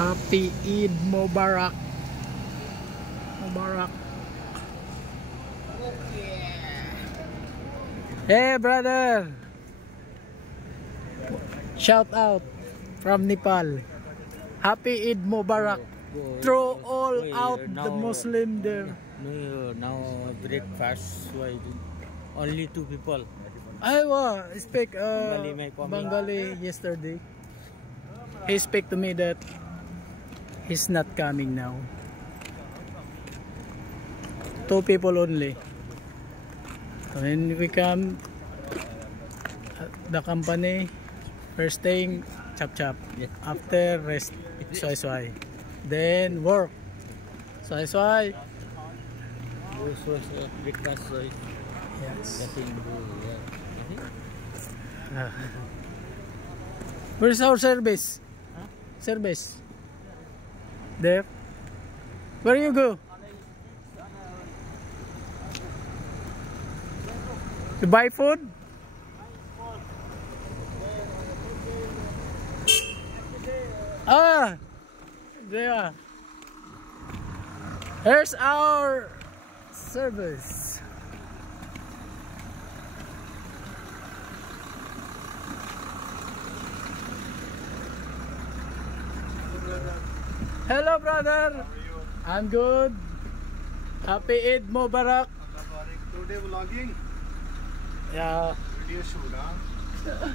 Happy Eid Mubarak. Mubarak. Hey brother. Shout out from Nepal. Happy Eid Mubarak. Throw all out the Muslim there. No, now breakfast. Only 2 people. I speak Bengali Bengali yesterday. He speak to me that he's not coming now. 2 people only. When we come, the company first thing chop chop. After rest soy soy. Then work soy soy. This was breakfast. Yes. Yeah. Where's our service? Huh? Service. There. Where you go? To buy food? Ah, there. Here's our service. Hello brother. How are you? I'm good. Happy Eid Mubarak. Today vlogging. Yeah. Video shoot, huh?